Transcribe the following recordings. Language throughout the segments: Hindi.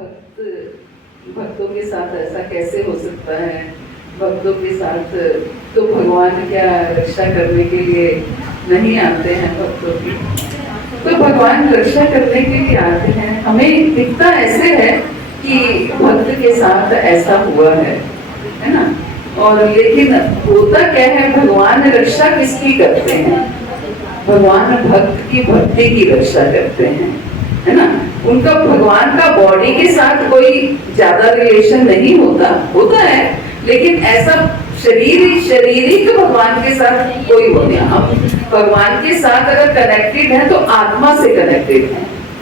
भक्तों के साथ ऐसा कैसे हो सकता है? भक्तों के साथ तो भगवान क्या रक्षा करने के लिए नहीं आते हैं भक्तों की, तो भगवान रक्षा करने के लिए आते हैं। हमें दिखता ऐसे है कि भक्त के साथ ऐसा हुआ है ना? और लेकिन होता क्या है, भगवान रक्षा किसकी करते हैं? भगवान भक्त की भक्ति की रक्षा करते हैं, है ना? उनका भगवान का बॉडी के साथ कोई ज्यादा रिलेशन नहीं होता है, लेकिन ऐसा शारीरिक भगवान के साथ कोई हो गया। हम भगवान के साथ अगर कनेक्टेड है तो आत्मा से कनेक्टेड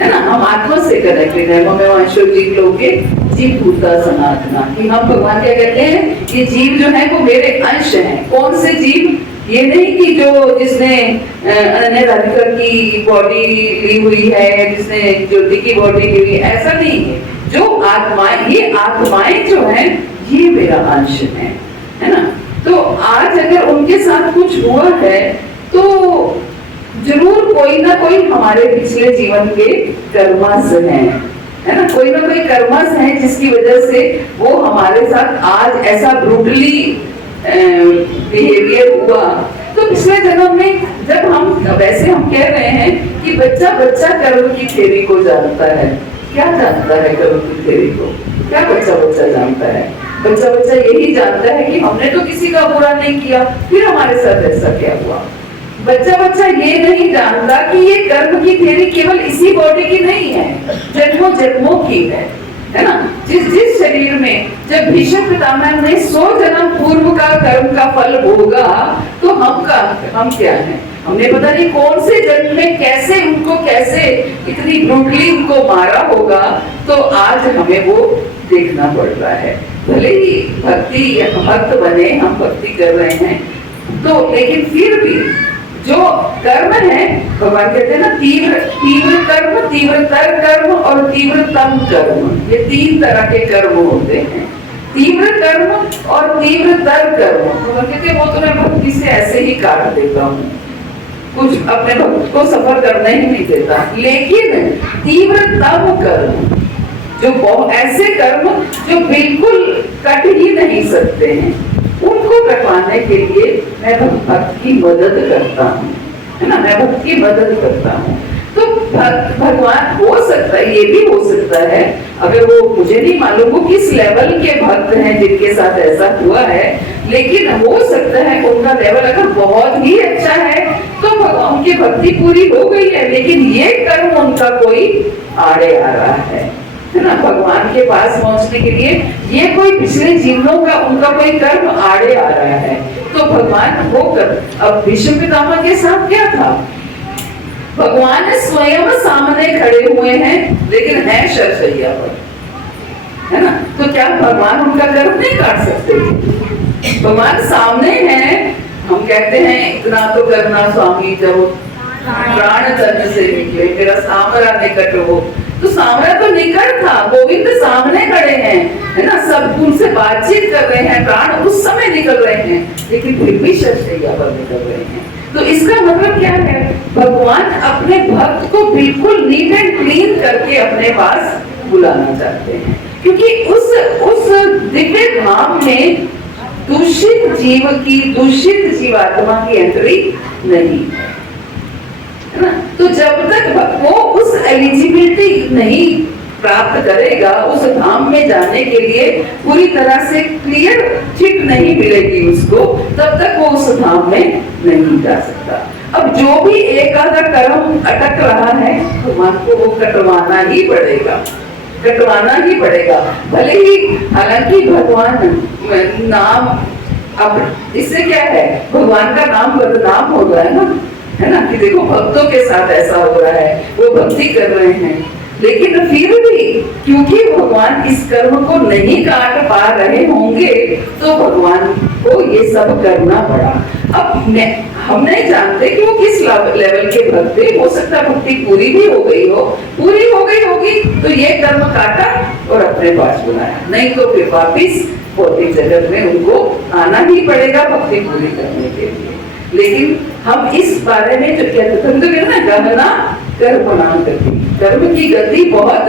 है ना? हम आत्मा से कनेक्टेड है। हमें वंशो जीव लोग के जीव भूता सनातना कि हम भगवान क्या कहते हैं कि जीव जो है वो मेरे अंश हैं। कौन से जीव? ये नहीं कि जो जिसने अनन्या राधिका की बॉडी ली हुई है, जिसने ज्योति की बॉडी ली हुई है, ऐसा नहीं है। जो आत्माएं, ये आत्माएं जो हैं ये मेरा अंश है ना? तो आज अगर उनके साथ कुछ हुआ है तो जरूर कोई ना कोई हमारे पिछले जीवन के कर्मस हैं, है ना? कोई ना कोई कर्मस है जिसकी वजह से वो हमारे साथ आज ऐसा ब्रूटली बिहेवियर हुआ। तो पिछले जन्म में जब हम वैसे हम कह रहे हैं कि बच्चा कर्म की थ्योरी को जानता है। क्या जानता है कर्म की थ्योरी को? क्या बच्चा जानता है? बच्चा यही जानता है कि हमने तो किसी का बुरा नहीं किया, फिर हमारे साथ ऐसा क्या हुआ। बच्चा ये नहीं जानता कि ये कर्म की थ्योरी केवल इसी बॉडी की नहीं है, जन्मों की है ना? जिस शरीर में जब भीष्म पितामह ने 100 जन्म पूर्व का कर्म का फल भोगा, तो हम क्या हैं? हमने पता नहीं कौन से जन्म में कैसे इतनी ब्रूटली उनको मारा होगा, तो आज हमें वो देखना पड़ रहा है। भले ही भक्त बने, हम भक्ति कर रहे हैं, तो लेकिन फिर भी जो कर्म है, भगवान कहते हैं ना, तीव्र कर्म, तीव्रतर कर्म और तीव्रतम कर्म, ये 3 तरह के कर्म होते हैं। तीव्र कर्म और तीव्रतर कर्म, भगवान कहते हैं वो तो मैं भक्ति से ऐसे ही काट देता हूँ, कुछ अपने भक्त को सफर करने ही नहीं देता। लेकिन तीव्रतम कर्म, जो ऐसे कर्म जो बिल्कुल कट ही नहीं सकते हैं, उनको कटवाने के लिए मैं भक्त की मदद करता हूँ, है ना? मैं भक्त की मदद करता हूँ। तो भगवान हो सकता है, ये भी हो सकता है, अगर वो, मुझे नहीं मालूम वो किस लेवल के भक्त हैं जिनके साथ ऐसा हुआ है, लेकिन हो सकता है उनका लेवल अगर बहुत ही अच्छा है तो भगवान की भक्ति पूरी हो गई है, लेकिन ये कर्म उनका कोई आड़े आ रहा है ना? भगवान के पास पहुंचने के लिए ये कोई पिछले जीवनों का उनका कोई कर्म आड़े आ रहा है, तो भगवान वो कर। अब भीष्म पितामह के साथ क्या था? भगवान स्वयं सामने खड़े हुए हैं, लेकिन है शरशैया पर, है ना? तो क्या भगवान उनका कर्म नहीं काट सकते? भगवान सामने हैं, हम कहते हैं इतना तो करना स्वामी, जब प्राण तन से निकले तेरा सामरा निकट हो, तो सामरा तो निकट था, गोविंद सामने खड़े हैं, है ना? सब उनसे बातचीत कर रहे हैं, प्राण उस समय निकल रहे हैं, लेकिन फिर भी शरशैया पर निकल रहे हैं। तो इसका मतलब क्या है? भगवान अपने भक्त को बिल्कुल नीट एंड क्लीन करके अपने पास बुलाना चाहते हैं, क्योंकि उस दिव्य धाम में दूषित जीवात्मा की एंट्री नहीं है ना? तो जब तक वो उस एलिजिबिलिटी नहीं प्राप्त करेगा, उस धाम में जाने के लिए पूरी तरह से क्लियर चिट नहीं मिलेगी उसको, तब तक वो उस धाम में नहीं जा सकता। अब जो भी एक आधा कर्म अटक रहा है, भगवान को वो कटवाना ही पड़ेगा। भले ही, हालांकि भगवान नाम, अब इससे क्या है, भगवान का नाम बदनाम हो रहा है ना? कि देखो भक्तों के साथ ऐसा हो रहा है, वो भक्ति कर रहे हैं, लेकिन फिर भी क्योंकि भगवान इस कर्म को नहीं काट पा रहे होंगे, तो भगवान को ये सब करना पड़ा। अब हम नहीं जानते कि वो किस लेवल के भक्त थे, हो सकता भक्ति पूरी भी हो गई होगी, तो ये कर्म काटा और अपने पास बुलाया, नहीं तो फिर वापिस भौतिक जगत में उनको आना ही पड़ेगा भक्ति पूरी करने के लिए। लेकिन हम इस बारे में जो कहते थे ना, गहना कर्मणां गति। कर्म की गति बहुत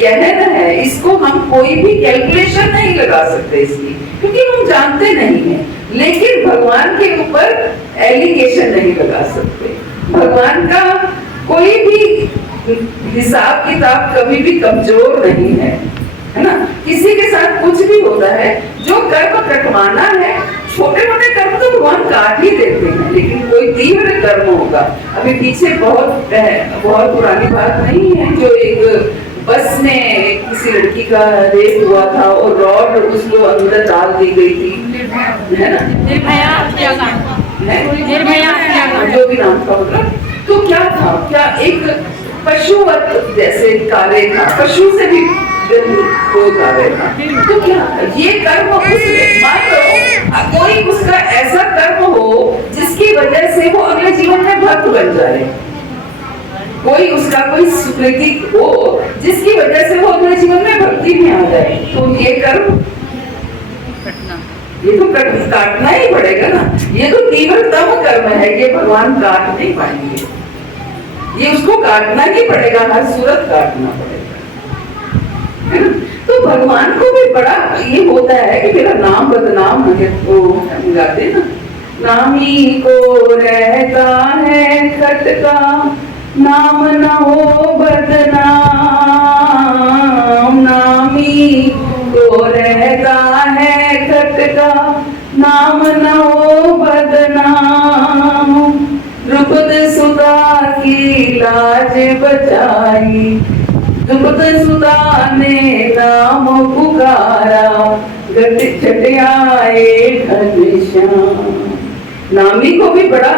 गहन है, इसको हम कोई भी कैलकुलेशन नहीं लगा सकते इसकी, क्योंकि हम जानते नहीं हैं। लेकिन भगवान के ऊपर एलिगेशन नहीं लगा सकते। भगवान का कोई भी हिसाब किताब कभी भी कमजोर नहीं है ना। किसी के साथ कुछ भी होता है, जो कर्म कटवाना है, छोटे मोटे कर्म तो भगवान काट ही देते हैं, लेकिन कोई तीव्र कर्म होगा। अभी पीछे बहुत पुरानी बात नहीं है, जो एक बस में किसी लड़की का रेप हुआ था और रॉड उसको अंदर डाल दी गई थी, है ना, निर्भया जो भी नाम था, मतलब तो क्या था, क्या एक पशुवत जैसे कार्य था, पशु से भी कार्य था। तो क्या ये कर्म उसमें, मान लो कोई उसका ऐसा कर्म हो जिसकी वजह से वो अगले जीवन में भक्त बन जाए, कोई उसका कोई सुकृति हो जिसकी वजह से वो अगले जीवन में भक्ति में आ जाए, तो ये कर्म ये तो काटना ही पड़ेगा ना। ये तो तीव्रतम कर्म है, ये भगवान काट नहीं पाएंगे, ये उसको काटना ही पड़ेगा, हर सूरत काटना पड़ेगा, है ना। तो भगवान को भी बड़ा ये होता है कि मेरा नाम बदनाम हो गया, तो गाते ना, नामी को रहता है खटका, नाम न हो बदनाम, नामी को रहता है खटका, नाम न हो बदनाम, द्रुपद सुता की लाज बचाई, द्रुपद सुता ने नाम पुकारा, घट छट आए घनश्याम। नामी को भी बड़ा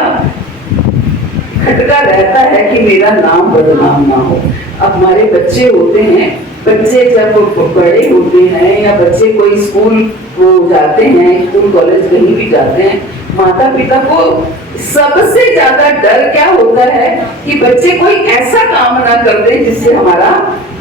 खटका रहता है कि मेरा नाम बदनाम ना हो। अब हमारे बच्चे होते हैं, बच्चे जब बड़े होते हैं या बच्चे कोई स्कूल वो जाते हैं, स्कूल कॉलेज कहीं भी जाते हैं, माता पिता को सबसे ज्यादा डर क्या होता है कि बच्चे कोई ऐसा काम ना कर दे जिससे हमारा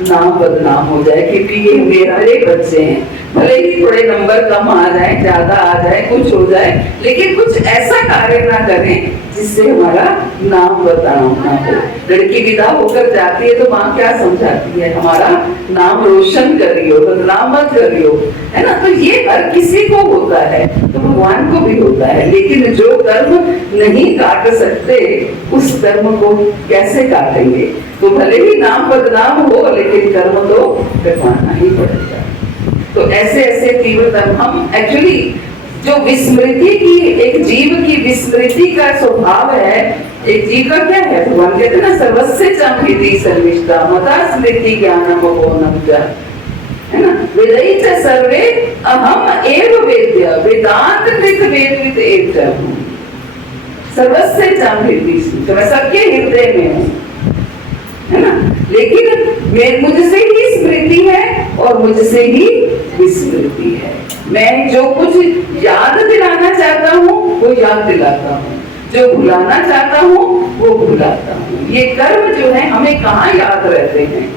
नाम बदनाम हो जाए, क्योंकि ये मेरे बच्चे हैं, भले ही थोड़े नंबर कम आ जाए, ज्यादा आ जाए, कुछ हो जाए, लेकिन कुछ ऐसा कार्य ना करें जिससे हमारा नाम बदनाम ना हो। लड़की विदा होकर जाती है तो माँ क्या समझाती है, हमारा नाम रोशन करियो, बदनाम मत करियो, है ना। तो ये हर किसी को होता है, तो भगवान को भी होता है, लेकिन जो कर्म नहीं काट सकते उस कर्म को कैसे काटेंगे। तो भले ही नाम बदनाम हो, लेकिन कर्म तो कटवाना ही पड़ेगा। तो ऐसे ऐसे तीव्रतम हम एक्चुअली जो विस्मृति की, एक जीव की विस्मृति का स्वभाव है, एक जीव का क्या है, भगवान कहते हैं ना, सर्वस्य चापीति सर्विष्टा मता स्मृति ज्ञानम बोधनम च, है ना, वेदै च सर्वे अहम एव वेद्य वेदांत कृत वेदविद एकम, सर्वस्य चापीति, तो मैं सबके हृदय में हूँ, है ना, लेकिन मुझसे ही स्मृति है और मुझसे ही विस्मृति है। मैं जो कुछ याद दिलाना चाहता हूँ वो याद दिलाता हूँ, जो भुलाना चाहता हूँ वो भुलाता हूँ। ये कर्म जो है हमें कहाँ याद रहते हैं,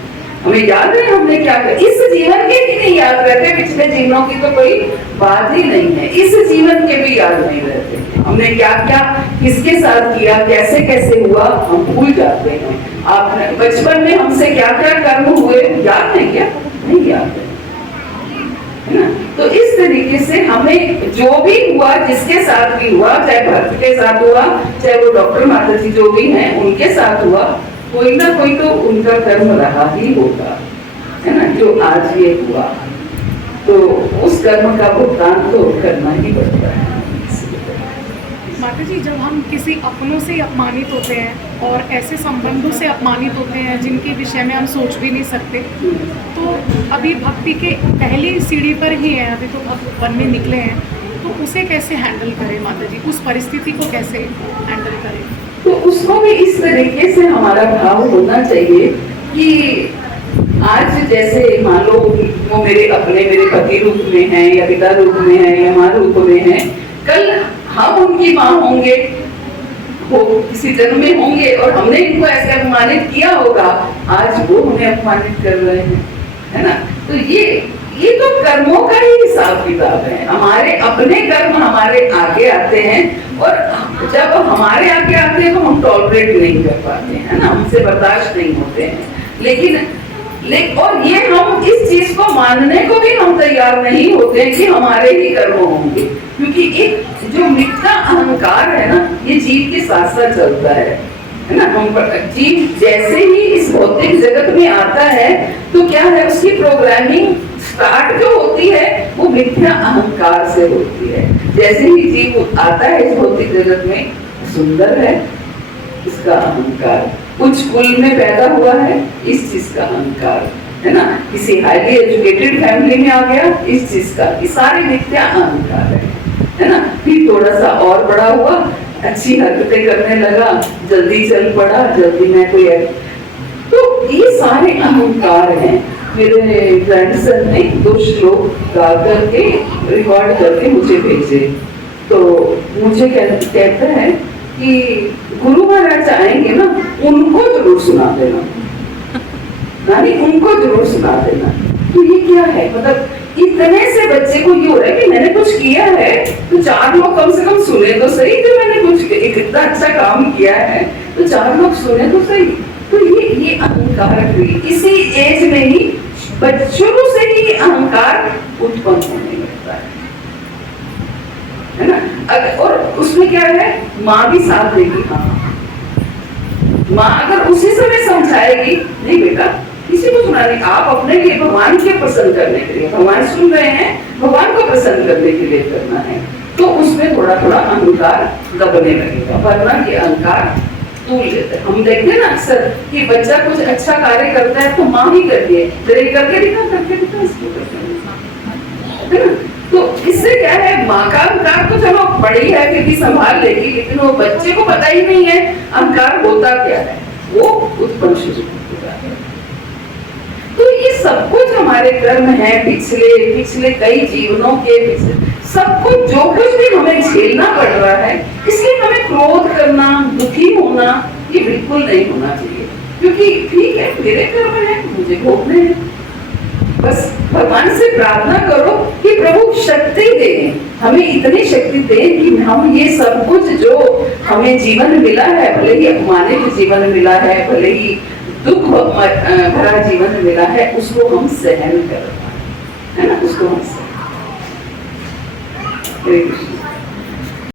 हमें याद है हमने क्या किया, इस जीवन के भी नहीं याद रहते, पिछले जीवनों की तो कोई बात ही नहीं है, इस जीवन के भी याद नहीं रहते, हमने क्या क्या किसके साथ किया, कैसे कैसे हुआ, हम भूल जाते हैं। आपने बचपन में हमसे क्या क्या कर्म हुए याद नहीं, क्या नहीं याद है ना। तो इस तरीके से हमें जो भी हुआ, जिसके साथ भी हुआ, चाहे भक्त के साथ हुआ, चाहे वो डॉक्टर माता जी जो भी हैं उनके साथ हुआ, कोई ना कोई तो उनका कर्म रहा ही होगा, है ना, जो आज ये हुआ, तो उस कर्म का भुगतान तो करना ही पड़ता है। माता जी, जब हम किसी अपनों से अपमानित होते हैं और ऐसे संबंधों से अपमानित होते हैं जिनके विषय में हम सोच भी नहीं सकते, तो अभी भक्ति के पहली सीढ़ी पर ही है, अभी तो भक्त वन में निकले हैं, तो उसे कैसे हैंडल करें माता जी, उस परिस्थिति को कैसे हैंडल करें? तो उसको भी इस तरीके से हमारा भाव होना चाहिए कि आज जैसे मान लो वो मेरे अपने, मेरे पति रूप में हैं या पिता रूप में हैं या माँ रूप में हैं, कल हम उनकी माँ होंगे, वो किसी जन्म में होंगे और हमने इनको ऐसे अपमानित किया होगा, आज वो हमें अपमानित कर रहे हैं, है ना। तो ये तो कर्मों का ही हिसाब किताब है। हमारे अपने कर्म हमारे आगे आते हैं, और जब हमारे आगे आते हैं तो हम टॉलरेट नहीं कर पाते हैं ना, हमसे बर्दाश्त नहीं होते हैं। लेकिन और ये हम इस चीज को मानने को भी हम तैयार नहीं होते हैं कि हमारे ही कर्म होंगे, क्योंकि एक जो मिथ्या अहंकार है ना, ये जीव के साथ साथ चलता है ना। हम जीव जैसे ही इस भौतिक जगत में आता है तो क्या है, उसकी प्रोग्रामिंग स्टार्ट जो होती है वो मिथ्या अहंकार से होती है। जैसे ही जीव आता है इस भौतिक जगत में, सुंदर है, इसका अहंकार, उच्च कुल में पैदा हुआ है, इस चीज का अहंकार है ना। किसी हाईली एजुकेटेड फैमिली में आ गया, इस चीज का, ये सारे मिथ्या अहंकार है ना। फिर थोड़ा सा और बड़ा हुआ, अच्छी हरकतें करने लगा, जल्दी चल पड़ा, जल्दी मैं कोई तो ये सारे अहंकार हैं। मेरे ग्रैंडसन ने 2 श्लोक गा करके रिकॉर्ड करके मुझे भेजे, तो मुझे कहता है कि गुरु महाराज आएंगे ना, उनको जरूर सुना देना, यानी उनको जरूर सुना देना। तो ये क्या है, मतलब इतने से बच्चे को ये हो रहा है कि मैंने कुछ किया है तो 4 लोग कम से कम सुने तो सही कि मैंने कुछ इतना अच्छा काम किया है, तो 4 लोग सुने तो सही। तो ये अहंकार हुई, इसी एज में ही शुरू से ही अहंकार उत्पन्न होने लगता है ना। और उसमें क्या है, माँ भी साथ देगी। हाँ, माँ अगर उसी समय समझाएगी, नहीं बेटा किसी को सुना नहीं, आप अपने लिए भगवान के प्रसन्न करने के लिए, भगवान सुन रहे हैं, भगवान को प्रसन्न करने के लिए करना है, तो उसमें थोड़ा थोड़ा अहंकार दबने लगेगा, वरना ये अहंकार तूल लेते हैं। हम देखते हैं ना अक्सर कि बच्चा कुछ अच्छा कार्य करता है तो माँ ही करती है, करके दिखा इसको करके, है ना। तो इससे क्या है, माँ का अहंकार तो चलो बड़ी है फिर भी संभाल लेगी, लेकिन वो बच्चे को पता ही नहीं है अहंकार होता क्या है, वो उत्पन्न शुरू होता है। तो ये सब कुछ हमारे कर्म है, पिछले कई जीवनों के सब कुछ, जो कुछ भी हमें झेलना पड़ रहा है, इसलिए हमें क्रोध करना, दुखी होना ये बिल्कुल नहीं होना चाहिए, क्योंकि ठीक है मेरे कर्म है, मुझे भोगने हैं। बस भगवान से प्रार्थना करो कि प्रभु शक्ति दे, हमें इतनी शक्ति दे कि हम ये सब कुछ जो हमें जीवन मिला है, भले ही अपमानित जीवन मिला है, भले ही दुख भरा जीवन मिला है, उसको हम सहन कर पाए, है ना, उसको हम सहन।